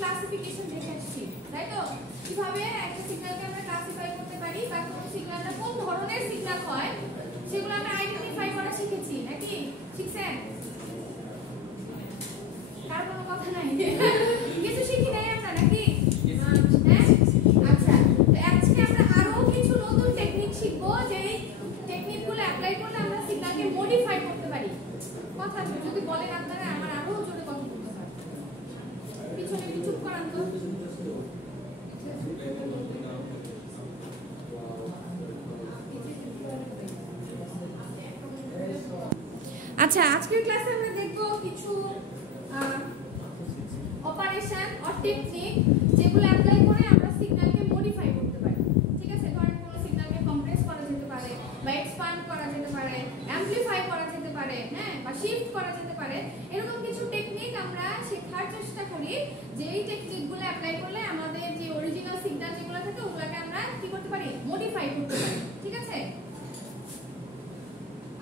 Classification দেখে আসছি, তাই তো? কিভাবে একটা সিগন্যালকে আমরা ক্লাসিফাই করতে পারি বা কোন সিগন্যালটা কোন ধরনের সিগন্যাল হয় সেগুলো আমরা আইডেন্টিফাই করা শিখেছি নাকি? শিখছেন? কার কোনো কথা নাই? কিছু শিখি নাই আমরা নাকি? হ্যাঁ, আচ্ছা। তো আজকে আমরা আরো কিছু নতুন টেকনিক শিখবো, যে টেকনিকগুলো অ্যাপ্লাই করলে আমরা সিগন্যালকে মডিফাই করতে পারি। কথা যদি বলেন আপনারা, আমার আরো জোরে কথা বলতে পারেন। পিছনে একটু চুপ করান তো। আচ্ছা, আজকের ক্লাসে আমরা দেখব কিছু অপারেশন অর টেকনিক যেগুলো অ্যাপ্লাই করে আমরা সিগন্যালকে মডিফাই করতে পারি। ঠিক আছে, ধরেন কোন সিগন্যালকে কম্প্রেস করা যেতে পারে বা এক্সপ্যান্ড করা যেতে পারে, অ্যামপ্লিফাই করা যেতে পারে, হ্যাঁ, বা শিফট করা যেতে পারে। এরকম কিছু টেকনিক আমরা শেখার চেষ্টা করি, যে এই টেকনিকগুলো অ্যাপ্লাই করলে আমাদের যে অরিজিনাল সিগন্যাল যেগুলো থাকে ওগুলোকে আমরা কি করতে পারি? মডিফাই করতে পারি। ঠিক আছে?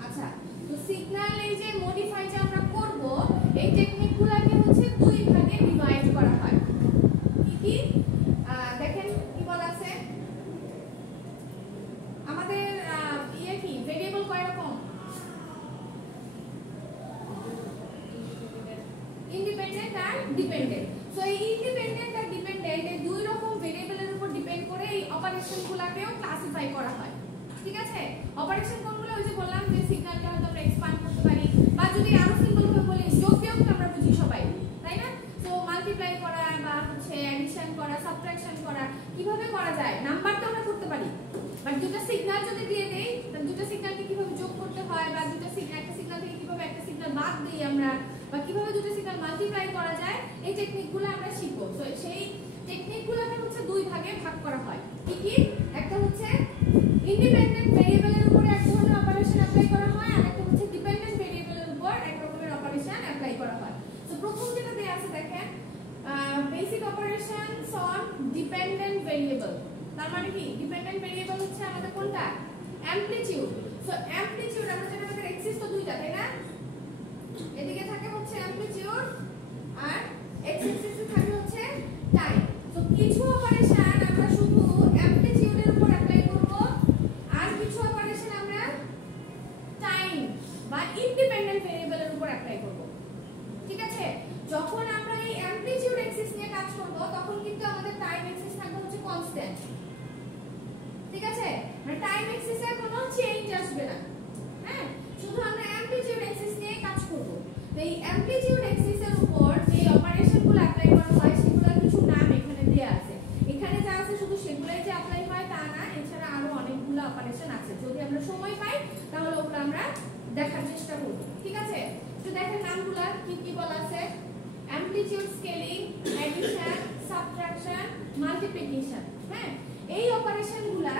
আচ্ছা, তো সিগন্যাল এই যে মডিফাই যে আমরা করব, এই টেকনিকগুলোকে হচ্ছে দুই ভাগে ডিভাইড করা হয়। কি কি? দেখেন কি বলা আছে আমাদের কি ভেরিয়েবল কয় রকম? ইন্ডিপেন্ডেন্ট আর ডিপেন্ডেন্ট। সো এই ইন্ডিপেন্ডেন্ট আর ডিপেন্ডেন্ট এই দুই রকম ভেরিয়েবলের উপর ডিপেন্ড করে এই অপারেশনগুলোকেও ক্লাসিফাই করা হয়। ঠিক আছে? অপারেশন কোনগুলো? ওই যে বললাম যে সিগন্যালকে হয়তো আমরা এক্সপ্যান্ড করতে পারি, বা যদি আরো সিম্পল ভাবে বলি যোগ বিয়োগ আমরা বুঝি সবাই, তাই না? তো মাল্টিপ্লাই করা বা হচ্ছে অ্যাডিশন করা, সাবট্রাকশন করা কিভাবে করা যায়? নাম্বার তো আমরা করতে পারি, বাট দুটো সিগন্যাল যদি দিয়ে দেই, তাহলে দুটো সিগন্যালকে কিভাবে যোগ করতে হয়, বা দুটো সিগন্যাল একটা সিগন্যাল থেকে কিভাবে একটা সিগন্যাল বাদ দেই আমরা, বা কিভাবে দুটো সিগন্যাল মাল্টিপ্লাই করা যায়, এই টেকনিকগুলো আমরা শিখব। তো সেই টেকনিকগুলোকে হচ্ছে দুই ভাগে ভাগ করা হয়। কি কি? একটা হচ্ছে ইন্ডিপেন্ডেন্ট ভেরিয়েবলের উপর এক ধরনের অপারেশন অ্যাপ্লাই করা হয়, আর একটা হচ্ছে ডিপেন্ডেন্ট ভেরিয়েবলের উপর এক রকমের অপারেশন অ্যাপ্লাই করা হয়। তো প্রথম যেটা দেয়া আছে দেখেন, basic operations on dependent variable. তার মানে কি? ডিপেন্ডেন্ট ভেরিয়েবল হচ্ছে আমাদের কোনটা? অ্যামপ্লিটিউড। সো অ্যামপ্লিটিউড আমরা জানি আমাদের এক্সিস তো দুইটা, তাই না? এদিকে থাকে হচ্ছে অ্যামপ্লিটিউড আর এক্স এক্সিসে থাকে হচ্ছে টাইম। তো কিছু অপারেশন আমরা শুধু অ্যামপ্লিটিউডের উপর অ্যাপ্লাই করব, আর কিছু অপারেশন আমরা টাইম বা ইন্ডিপেন্ডেন্ট ভেরিয়েবলের উপর অ্যাপ্লাই করব। ঠিক আছে? যখন আমরা এই অ্যামপ্লিটিউড এক্সিস নিয়ে কাজ করব, তখন কিন্তু আমাদের টাইম এক্সিস থাকবে হচ্ছে কনস্ট্যান্ট। ঠিক আছে? মানে টাইম এক্সিসে কোনো চেঞ্জ আসবে না। হ্যাঁ, শুধু আমরা অ্যামপ্লিটিউড এক্সিস নিয়ে কাজ করব। তো এই অ্যামপ্লিটিউড এক্সিসের উপর যে অপারেশনগুলো অ্যাপ্লাই করা হয় সেগুলোর কিছু নাম এখানে দেয়া আছে। এখানে যা আছে শুধু সেগুলাই যে অ্যাপ্লাই হয় তা না, এছাড়া আরো অনেকগুলো অপারেশন আছে। যদি আমরা সময় পাই তাহলে ওগুলো আমরা দেখার চেষ্টা করব। ঠিক আছে? তো দেখেন নামগুলো কি কি বলা আছে। Amplitude scaling, addition, subtraction, multiplication. হ্যাঁ, এই অপারেশনগুলো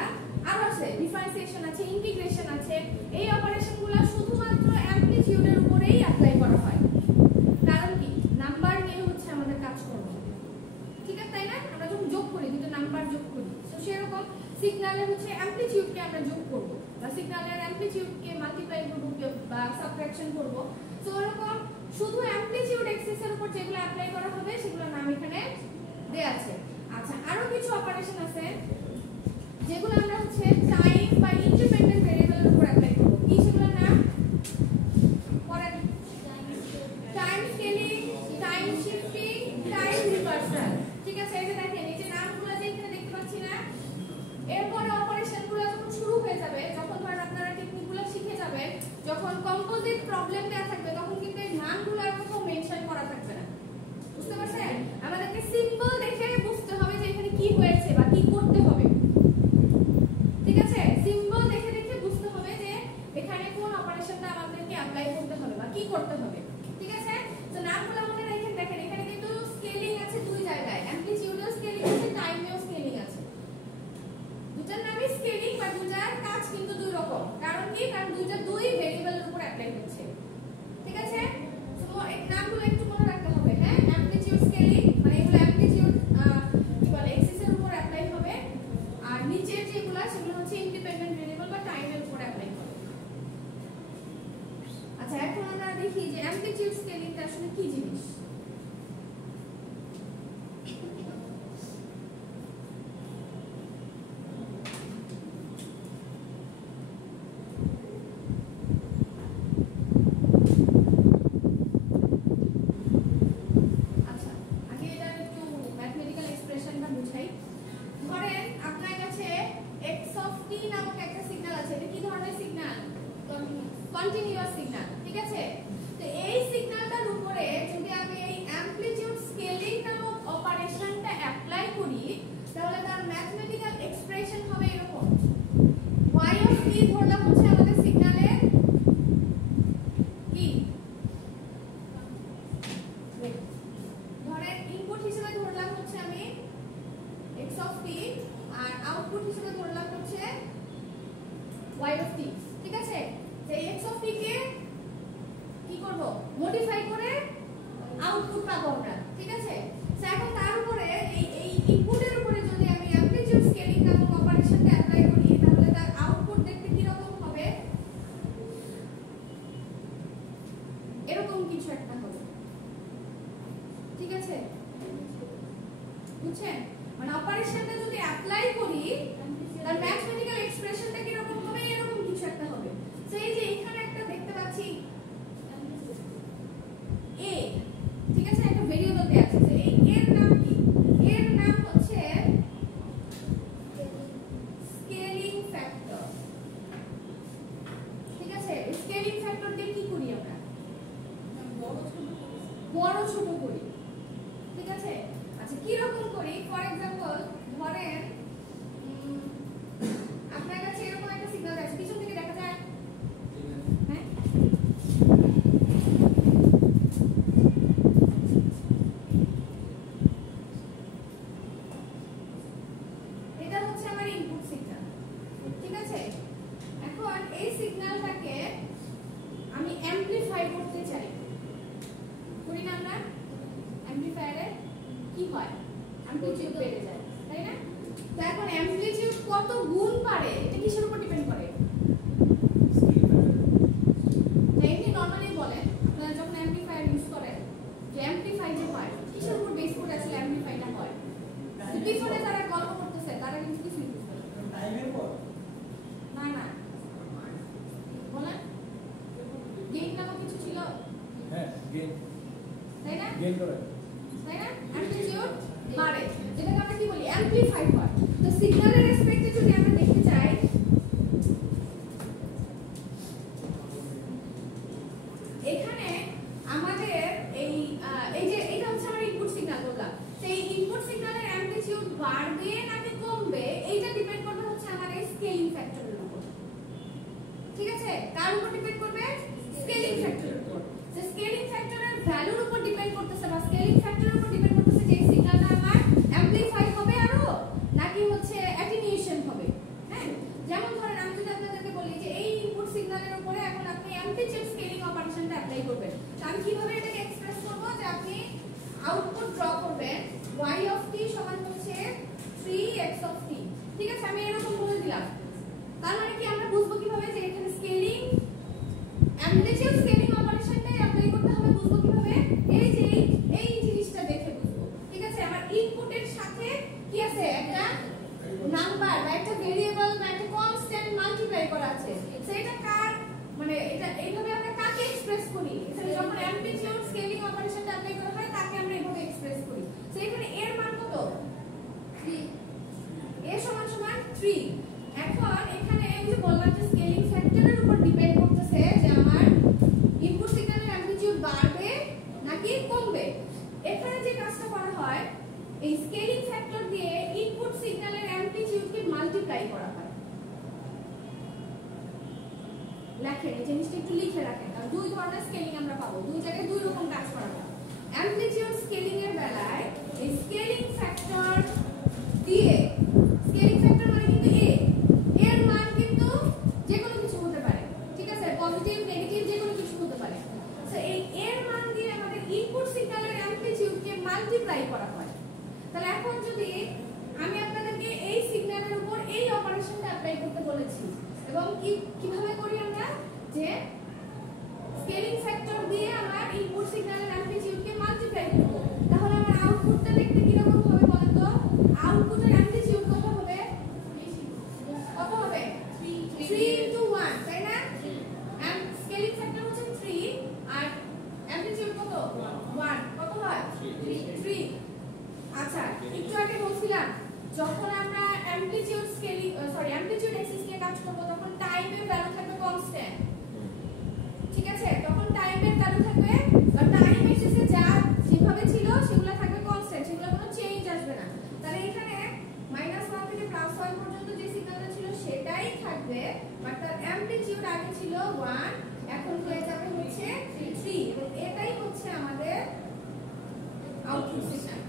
আরো আছে, ডিফারেন্সিয়েশন আছে, ইন্টিগ্রেশন আছে। এই অপারেশনগুলো শুধুমাত্র অ্যামপ্লিটিউডের উপরেই অ্যাপ্লাই করা হয়। কারণ কি? নাম্বার নিয়ে হচ্ছে আমাদের কাজ করব। ঠিক আছে, তাই না? আমরা যখন যোগ করি, দুটো নাম্বার যোগ করি, তো সেরকম সিগন্যালের হচ্ছে অ্যামপ্লিটিউডকে আমরা যোগ করব, বা সিগন্যালের অ্যামপ্লিটিউডকে মাল্টিপ্লাই করব বা সাবট্রাকশন করব। সো এরকম শুধু অ্যামপ্লিটিউড এক্সিসের উপর যেগুলো অ্যাপ্লাই করা হবে সেগুলোর নাম এখানে দেয়া আছে। আচ্ছা, আরো কিছু অপারেশন আছে যেগুলো আমরা হচ্ছে টাইম বা ইন্ডিপেন্ডেন্ট ভেরিয়েবলের উপর অ্যাপ্লাই করব। কি সেগুলোর নাম? পড়েন। Time scaling, time shifting, time reversal. ঠিক আছে? এই যে দেখেন, এই যে নামগুলো যে এখানে দেখতে পাচ্ছি না, এরপরে অপারেশনগুলো যখন শুরু হয়ে যাবে, যখন ধরেন আপনারা টেকনিকগুলো শিখে যাবেন, যখন কম্পোজিট প্রবলেম দেয়া থাকবে, তখন কিন্তু এই নামগুলো আর কোথাও মেনশন করা থাকবে না। বুঝতে পারছেন? আমাদেরকে সিম্বল দেখে বুঝতে হবে যে এখানে কি হয়েছে বা কি করতে হবে। ঠিক আছে? সিম্বল দেখে দেখে বুঝতে হবে যে এখানে কোন অপারেশনটা আমাদেরকে অ্যাপ্লাই করতে হবে বা কি করতে হবে। ঠিক আছে? তো ধরেন ইনপুট হিসেবে ধরলাম হচ্ছে আমি x of t আর আউটপুট হিসেবে ধরলাম হচ্ছে y of t। ঠিক আছে, যে x of t কে কি করব, মডিফাই করে আউটপুট পাবো আমরা। ঠিক আছে, তো এখন তার উপরে এই ইনপুটের উপরে যদি আমি অ্যামপ্লিটিউড স্কেলিং নামক অপারেশনটা অ্যাপ্লাই করি, তাহলে তার আউটপুট দেখতে কি রকম হবে, এরকম কিছু একটা হবে। ঠিক আছে, বুঝছেন? মানে অপারেশনটা যদি অ্যাপ্লাই করি, তার ম্যাথমেটিক্যাল এক্সপ্রেশনটা কি রকম হবে, এরকম কিছু একটা হবে। তো এই যে এখানে একটা দেখতে পাচ্ছি a, ঠিক আছে, একটা ভেরিয়েবল দেয়া আছে। তো এই এর নাম কি? এর নাম হচ্ছে স্কেলিং ফ্যাক্টর। ঠিক আছে, স্কেলিং ফ্যাক্টর দিয়ে কি করি আমরা, বড় ছোট করি। ঠিক আছে, আচ্ছা কি রকম করি? ফর এক্সাম্পল ধরেন আপনার কাছে এরকম একটা সিগন্যাল আছে, পিছন থেকে দেখা যায়, হ্যাঁ, এটা হচ্ছে আমার ইনপুট সিগন্যাল। ঠিক আছে, এখন এই সিগন্যালটাকে আমি অ্যামপ্লিফাই করতে চাই, করি না আমরা? অ্যামপ্লিফায়ারে কি হয়, অ্যামপ্লিটিউড বেড়ে যায়, তাই না? তো এখন অ্যামপ্লিটিউড কত গুণ বাড়ে, এটা কিসের উপর ডিপেন্ড করে? এমনি নরমালি বলেন আপনারা যখন অ্যামপ্লিফায়ার ইউজ করেন, যে অ্যামপ্লিফাই যে হয় কিসের উপর বেস করে আসলে অ্যামপ্লিফাইটা হয়? পিছনে যারা গল্প করতেছে তারা কিন্তু কিছু ইউজ করে টাইমের পর, না না বলেন, গেইন নামক কিছু ছিল, হ্যাঁ গেইন, তাই না? গেইন করে, তাই না? অ্যামপ্লিটিউড বাড়ে, যেটাকে আমরা কি বলি, অ্যামপ্লিফাই হয়। তো সিগন্যালের রেসপেক্টে যদি আমরা দেখতে চাই, এখানে আমাদের এই যে এটা হচ্ছে আমার ইনপুট সিগন্যাল বললাম, সেই ইনপুট সিগন্যালের অ্যামপ্লিটিউড বাড়বে নাকি কমবে, এইটা ডিপেন্ড করবে হচ্ছে আমার এই স্কেলিং ফ্যাক্টরের উপর। ঠিক আছে, কার উপর ডিপেন্ড করবে? স্কেলিং ফ্যাক্টরের উপর। যে স্কেলিং ফ্যাক্টরের ভ্যালুর উপর ডিপেন্ড করতেছে, বা স্কেলিং ফ্যাক্টরের উপর ডিপেন্ড করতেছে যে সিগন্যালটা আমার অ্যামপ্লিফাই হবে আরো নাকি হচ্ছে অ্যাটেনুয়েশন হবে। হ্যাঁ, যেমন ধরেন আমি যদি আপনাদেরকে বলি যে এই ইনপুট সিগন্যালের উপরে এখন আপনি অ্যামপ্লিটিউড স্কেলিং অপারেশনটা অ্যাপ্লাই করবেন, তো আমি কিভাবে এটাকে এক্সপ্রেস করব, যে আপনি আউটপুট ড্র করবেন y of t সমান হচ্ছে 3x of t। ঠিক আছে, আমি এরকম বলে দিলাম। তার মানে কি আমরা বুঝবো কিভাবে যে এখানে স্কেলিং, অ্যামপ্লিটিউড স্কেলিং অপারেশনটাই অ্যাপ্লাই করতে হবে? বুঝবো কিভাবে? এই যে এই জিনিসটা দেখে বুঝবো। ঠিক আছে, আমার ইনপুটের সাথে কি আছে, একটা নাম্বার বা একটা ভেরিয়েবল বা একটা কনস্ট্যান্ট মাল্টিপ্লাই করা আছে। সেটা কার, মানে এটা এইভাবে আমরা কাকে এক্সপ্রেস করি? এখানে যখন অ্যামপ্লিটিউড স্কেলিং অপারেশনটা অ্যাপ্লাই করা হয় তাকে আমরা এইভাবে এক্সপ্রেস করি। সো এখানে এর মান কত? 3, এ সমান সমান 3। এখন এখানে এই যে বললাম যে স্কেলিং ফ্যাক্টরের উপর ডিপেন্ড করতেছে যে আমার ইনপুট সিগন্যালের অ্যামপ্লিটিউড বাড়বে নাকি কমবে। এখানে যে কাজটা করা হয়, এই স্কেলিং ফ্যাক্টর দিয়ে ইনপুট সিগন্যালের অ্যামপ্লিটিউডকে মাল্টিপ্লাই করা হয়। লেখেন, এই জিনিসটা একটু লিখে রাখেন, কারণ দুই ধরনের স্কেলিং আমরা পাবো, দুই জায়গায় দুই রকম কাজ করা হয়। অ্যামপ্লিটিউড স্কেলিং এর বেলায় এই স্কেলিং ফ্যাক্টর দিয়ে, স্কেলিং ফ্যাক্টর মানে কিন্তু এর মান কিন্তু যে কোনো কিছু হতে পারে। ঠিক আছে, পজিটিভ নেগেটিভ যে কোনো কিছু হতে পারে। সো এই এর মান দিয়ে আমাদের ইনপুট সিগন্যালের অ্যামপ্লিটিউডকে মাল্টিপ্লাই করা হয়। তাহলে এখন যদি আমি আপনাদেরকে এই সিগন্যালের উপর এই অপারেশনটা অ্যাপ্লাই করতে বলেছি, এবং কিভাবে করি আমরা, যে স্কেলিং ফ্যাক্টর দিয়ে আমার ইনপুট সিগন্যালের অ্যামপ্লিটিউডকে মাল্টিপ্লাই করব, তাহলে আমার আউটপুটটা দেখতে কি রকম হবে বলেন তো? আউটপুটের অ্যামপ্লিটিউড কত হবে? কত হবে? 3 into 1, তাই না? এন্ড স্কেলিং ফ্যাক্টর হচ্ছে 3 আর অ্যামপ্লিটিউড কত? 1। কত হয়? 3। আচ্ছা, একটু আগে বলছিলাম যখন আমরা অ্যামপ্লিটিউড স্কেলিং অ্যামপ্লিটিউড এক্সিস নিয়ে কাজ করব, তখন টাইমের ভ্যালু থাকবে কনস্ট্যান্ট। ঠিক আছে, তখন টাইমের ভ্যালু থাকবে, আর টাইম এক্সিসে যা যেভাবে ছিল সেগুলো থাকবে কনস্ট্যান্ট, সেগুলো কোনো চেঞ্জ আসবে না। তাহলে এখানে -1 থেকে +1 পর্যন্ত যে সিগন্যালটা ছিল সেটাই থাকবে, বাট তার অ্যামপ্লিটিউড আগে ছিল 1, এখন হয়ে যাবে হচ্ছে 3, এবং এটাই হচ্ছে আমাদের আউটপুট সিগন্যাল।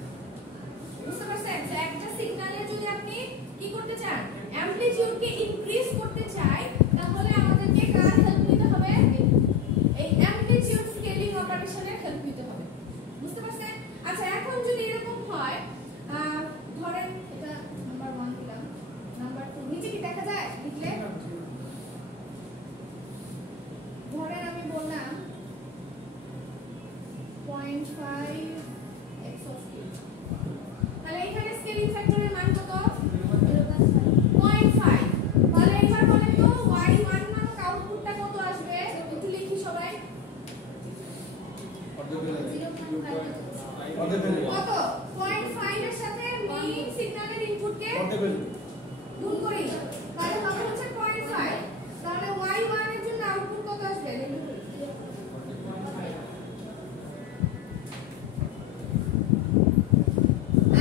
বুঝতে পারছেন? যে একটা সিগন্যালে যদি আপনি কি করতে চান, অ্যামপ্লিটিউডকে ইনক্রিজ করতে চাই, তাহলে আমাদেরকে কার হেল্প নিতে হবে? এই অ্যামপ্লিটিউড স্কেলিং অপারেশনের হেল্প নিতে হবে। বুঝতে পারছেন? আচ্ছা, এখন যদি এরকম হয়, ধরেন এটা নাম্বার 1 দিলাম, নাম্বার 2 নিচে কি দেখা যায় লিখলে? ধরেন আমি বললাম 0.5 x of t, তাহলে এখানে স্কেলিং ফ্যাক্টরের মান কত? 0.5। তাহলে এবার বলেন তো y1 নামক আউটপুটটা কত আসবে? একটু লিখি সবাই। কত? 0.5 এর সাথে মেইন সিগন্যালের ইনপুটকে গুণ করি, তাহলে হবে হচ্ছে 0.5। তাহলে y1 এর জন্য আউটপুট কত আসবে?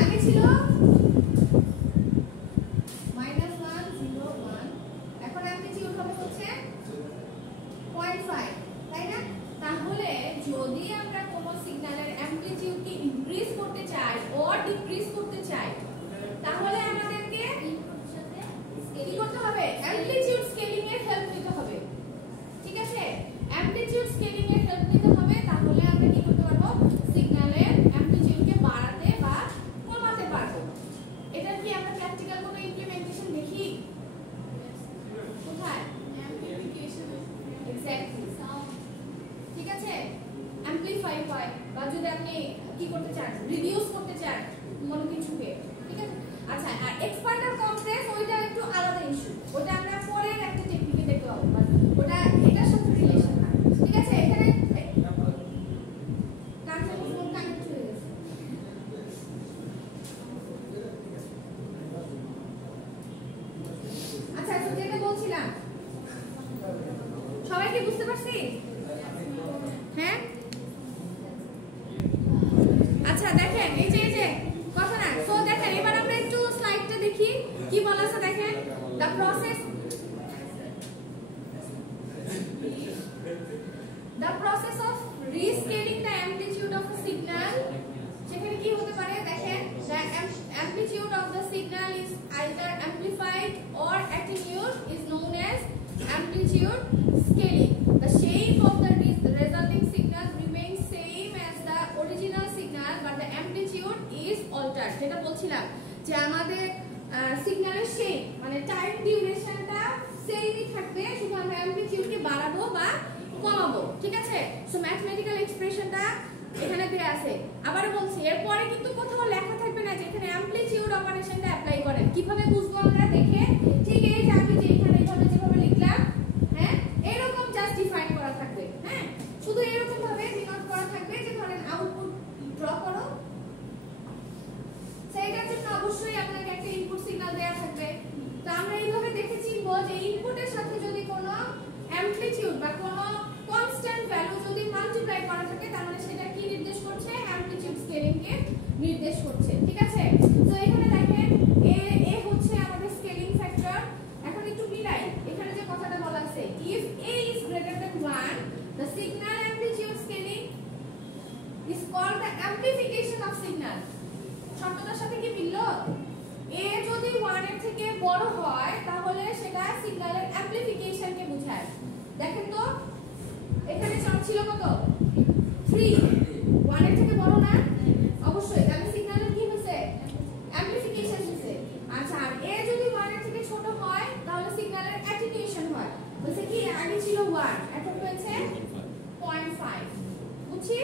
আগে ছিল -1 0 1, এখন অ্যামপ্লিটিউড হবে হচ্ছে 0.5, তাই না? তাহলে যদি আমরা কোন সিগন্যালের অ্যামপ্লিটিউডকে ইনক্রিজ করতে চাই ও ডিক্রিজ করতে চাই, তাহলে আমাদেরকে কি করতে হবে? অ্যামপ্লিটিউড স্কেলিং এর হেল্প নিতে হবে। ঠিক আছে? অ্যামপ্লিটিউড স্কেলিং এর হেল্প নিতে হবে, তাহলে আমরা কি করতে পারবো? সিগন্যালের অ্যামপ্লিটিউডকে বাড়াতে বা কমাতে পারবো। এটা কি আমরা প্র্যাকটিক্যাল কোনো ইমপ্লিমেন্টেশন দেখি? কোথায়? অ্যামপ্লিফিকেশন। এক্স্যাক্টলি। ঠিক আছে? অ্যামপ্লিফাই হয়, বা যদি আপনি কি করতে চান, রিডিউস করতে চান কোনো কিছুকে। ঠিক আছে? আচ্ছা, আর এক্সপান্ড আর কম্প্রেস ওইটা একটু আলাদা ইস্যু, ওটা আমরা পরের একটা টেকনিকে দেখতে পাবো, ওটা এটার সাথে রিলেশন না। ঠিক আছে? এখানে কানেক্ট ফোন কানেক্ট হয়ে গেছে। আচ্ছা, তো যেটা বলছিলাম, সবাই কি বুঝতে পারছি? হ্যাঁ? আচ্ছা, দেখেন এই যে কথা না, সো দেখেন এবার আমরা একটু স্লাইডটা দেখি কি বলা আছে। দেখেন, the process of rescaling the amplitude of a signal, সেখানে কি হতে পারে? দেখেন, the amplitude of the signal is either amplified or attenuated is known as amplitude scaling. The shape of the resulting signal remains same as the original signal, but the amplitude is altered. যেটা বলছিলাম যে আমাদের সিগন্যালের shape মানে time ডিউরেশনটা সেমই থাকবে, শুধু আমরা অ্যামপ্লিটিউডকে বাড়াবো বা কমাবো। ঠিক আছে? সো ম্যাথমেটিক্যাল এক্সপ্রেশনটা এখানে দেয়া আছে। আবার বলছি, এরপরে কিন্তু কোথাও লেখা থাকবে না যে এখানে অ্যামপ্লিটিউড অপারেশনটা অ্যাপ্লাই করেন। কিভাবে বুঝবো আমরা? দেখে ঠিক এই যে আমি যে এখানে এইভাবে যেভাবে লিখলাম, হ্যাঁ, এরকম জাস্ট ডিফাইন করা থাকবে। হ্যাঁ, শুধু এরকম ভাবে ডিনোট করা থাকবে যে ধরেন আউটপুট ড্র করো, সেইটার জন্য অবশ্যই আপনাকে একটা ইনপুট সিগন্যাল দেয়া থাকবে। তো আমরা এইভাবে দেখে চিনবো যে ইনপুটের সাথে যদি কোনো অ্যামপ্লিটিউড বা কোনো কনস্ট্যান্ট ভ্যালু যদি মাল্টিপ্লাই করা থাকে, তাহলে সেটা কি নির্দেশ করছে? অ্যামপ্লিটিউড স্কেলিং কে নির্দেশ করছে। ঠিক আছে? তো এখানে দেখেন এ হচ্ছে আমাদের স্কেলিং ফ্যাক্টর। এখন একটু মিলাই, এখানে যে কথাটা বলা আছে, if a is greater than 1, the signal amplitude scaling is called the amplification of signal. শর্তটার সাথে কি মিলল? a যদি 1 এর থেকে বড় হয়, তাহলে সেটা সিগন্যালের অ্যামপ্লিফিকেশনকে বোঝায়। দেখেন তো এখানে শর্ত ছিল কত? 3। 1 এর থেকে বড় না? অবশ্যই। তাহলে সিগন্যালের কি হইছে? অ্যামপ্লিফিকেশন হইছে। আচ্ছা, আর a যদি 1 এর থেকে ছোট হয়, তাহলে সিগন্যালের অ্যাটেনুয়েশন হয়। বলছে কি আগে ছিল 1, এখন হয়েছে 0.5। বুঝছি?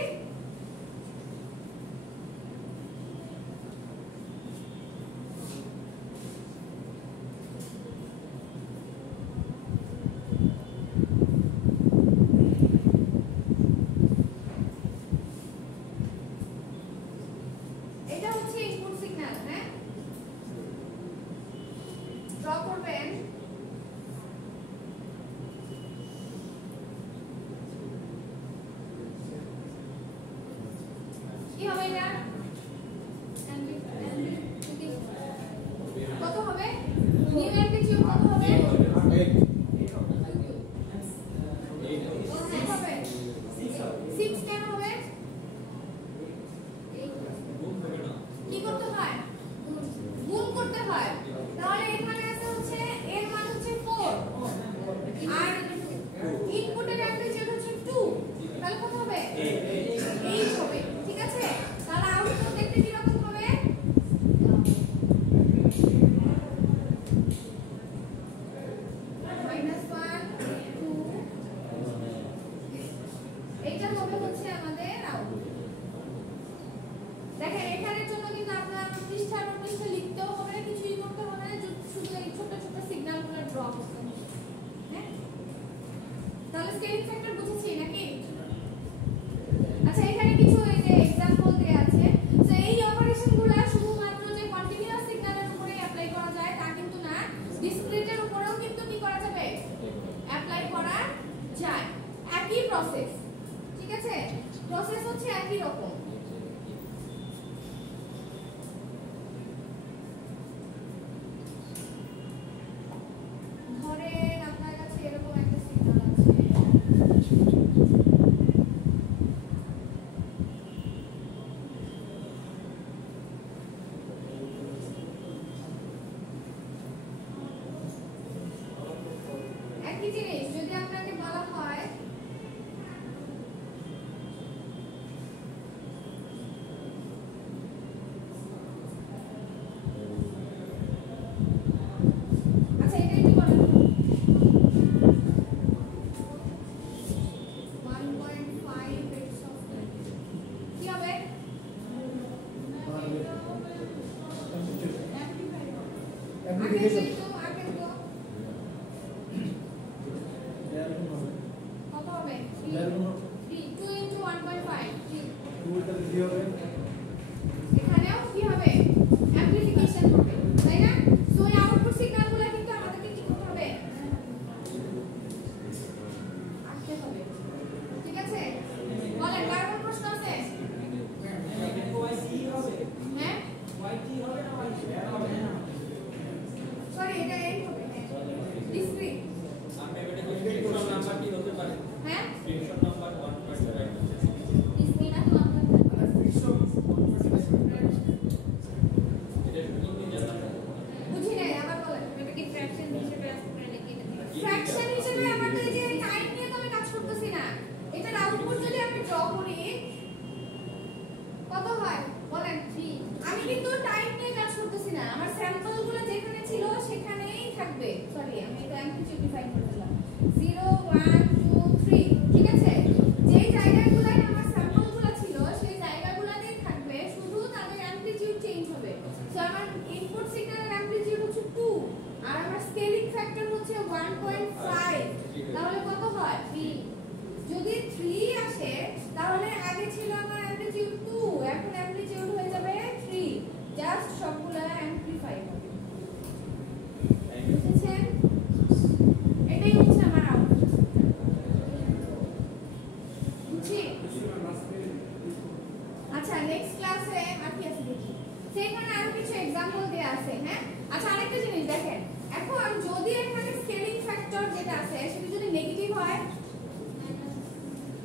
কিছু লিখতেও হবে না, কিছুই করতে হবে না, শুধু এই ছোট ছোট সিগন্যালগুলো ড্র করতে হবে। হ্যাঁ, তাহলে স্কেলিং ফ্যাক্টর বুঝেছি নাকি? আচ্ছা, এখানে কিছু এই যে एग्जांपल দেয়া আছে। সো এই অপারেশনগুলো শুধুমাত্র যে কন্টিনিউয়াস সিগন্যালের উপরে অ্যাপ্লাই করা যায় তা কিন্তু না, ডিসক্রিটের উপরেও কিন্তু কি করা যাবে, অ্যাপ্লাই করা যায়। একই প্রসেস, ঠিক আছে, প্রসেস হচ্ছে একই রকম। ধরেন আপনার কাছে এরকম একটা সিগন্যাল আছে, একই জিনিস যদি আপনাকে বলা হয় আচ্ছা এটা একটু বলেন 1.5 x of কি হবে, অ্যাপ্লিকেশন কত হবে, 2 into 1.5 এখানেও কি হবে, অ্যাপ্লিকেশন হবে, তাই না? সো এই আউটপুট সিগন্যালগুলো কিন্তু আমাদেরকে কি করতে হবে, আসতে হবে, ঠিক আছে? বলেন কার কোন প্রশ্ন আছে? হ্যাঁ, সরি এটা এই হবে, ডিসক্রিট, হ্যাঁ ডিসক্রিট না তো বুঝি নাই, আবার বলেন এটা কি ফ্র্যাকশন হিসেবে আসবে নাকি? ফ্র্যাকশন হিসেবে আমরা তো এই যে টাইম নিয়ে তো আমি কাজ করতেছি না, এটার আউটপুট যদি আমি ড্র করি কত হয় বলেন? আমি কিন্তু টাইম নিয়ে কাজ করতেছি না, আমার স্যাম্পলগুলো যেখানে ছিল সেখানেই থাকবে। সরি আমি এটা অ্যামপ্লিটিউড ডিফাইন করে দিলাম 0 1 2 3, ঠিক আছে? যেই জায়গাগুলোয় আমার স্যাম্পলগুলো ছিল সেই জায়গাগুলোতেই থাকবে, শুধু তাদের অ্যামপ্লিটিউড চেঞ্জ হবে। সো আমার ইনপুট সিগন্যালের অ্যামপ্লিটিউড হচ্ছে 2 আর আমার স্কেলিং ফ্যাক্টর হচ্ছে 1.5, তাহলে কত হয় 3। যদি 3 আসে তাহলে আগে ছিল আমার অ্যামপ্লিটিউড 2, এখন অ্যামপ্লিটিউড হয়ে যাবে 3, জাস্ট সবগুলা অ্যামপ্লিফাই হবে। বুঝেছেন? এটাই হচ্ছে আমার আউটপুট। বুঝছি? আচ্ছা নেক্সট ক্লাসে আর কি আছে দেখি, সেখানে আরো কিছু एग्जांपल দেয়া আছে। হ্যাঁ, আচ্ছা আরেকটা জিনিস দেখেন, এখন যদি এখানে স্কেলিং ফ্যাক্টর যেটা আছে সেটা যদি নেগেটিভ হয়,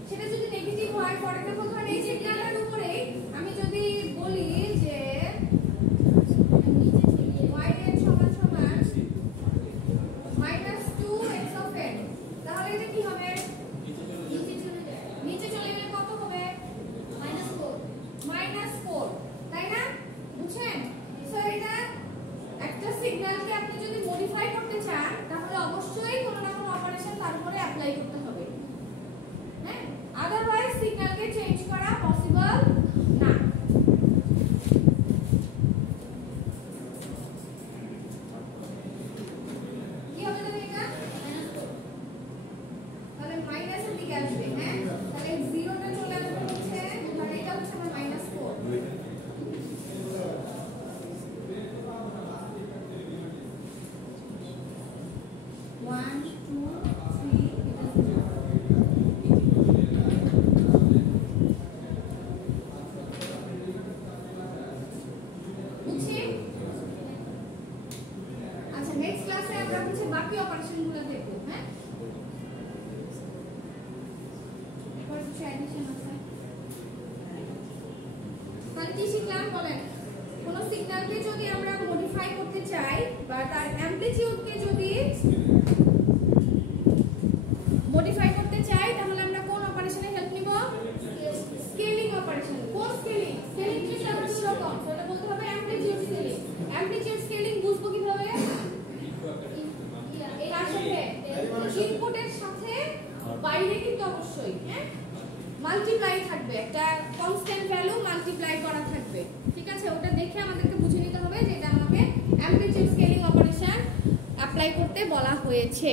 সেটা যদি নেগেটিভ হয়, পরে দেখো ধরেন এই সিগন্যালের উপরে আমি যদি বলি যে y এর সমান সমান -2x of n, তাহলে এটা কি হবে, নিচে চলে গেলে কত হবে, -4, তাই না? বুঝছেন? সো এটা একটা সিগন্যালকে আপনি যদি মডিফাই করতে চান তাহলে অবশ্যই কোনো না কোনো অপারেশন তার উপরে অ্যাপ্লাই করতে হবে। হ্যাঁ, আদারওয়াইজ সিগন্যালকে চেঞ্জ করা পসিবল না। কি হবে তাহলে এটা, তাহলে মাইনাসের দিকে আসবে। হ্যাঁ, তাহলে 0টা চলে আসবে হচ্ছে, তাহলে এটা হচ্ছে আমার -4। 1 2 3 এটা 0। বুঝছি? আচ্ছা নেক্সট ক্লাসে আমরা হচ্ছে বাকি অপারেশনগুলো দেখব। হ্যাঁ, এরপর কিছু অ্যাডিশন আছে। তাহলে কি শিখলাম বলেন, কোন সিগন্যালকে যদি আমরা মডিফাই করতে চাই বা তার অ্যামপ্লিটিউডকে যদি মডিফাই করতে চাই তাহলে আমরা কোন অপারেশনে হেল্প নিব, স্কেলিং অপারেশন। কোন স্কেলিং, স্কেলিং কি আমরা দুই রকম, সেটা বলতে হবে অ্যামপ্লিটিউড স্কেলিং। অ্যামপ্লিটিউড স্কেলিং বুঝবো কিভাবে, এর সাথে ইনপুটের সাথে বাইরে কিন্তু অবশ্যই হ্যাঁ মাল্টিপ্লাই থাকবে, একটা কনস্ট্যান্ট ভ্যালু মাল্টিপ্লাই করা থাকবে, ঠিক আছে? ওটা দেখে আমাদেরকে বুঝে নিতে হবে যে অ্যাপ্লাই করতে বলা হয়েছে।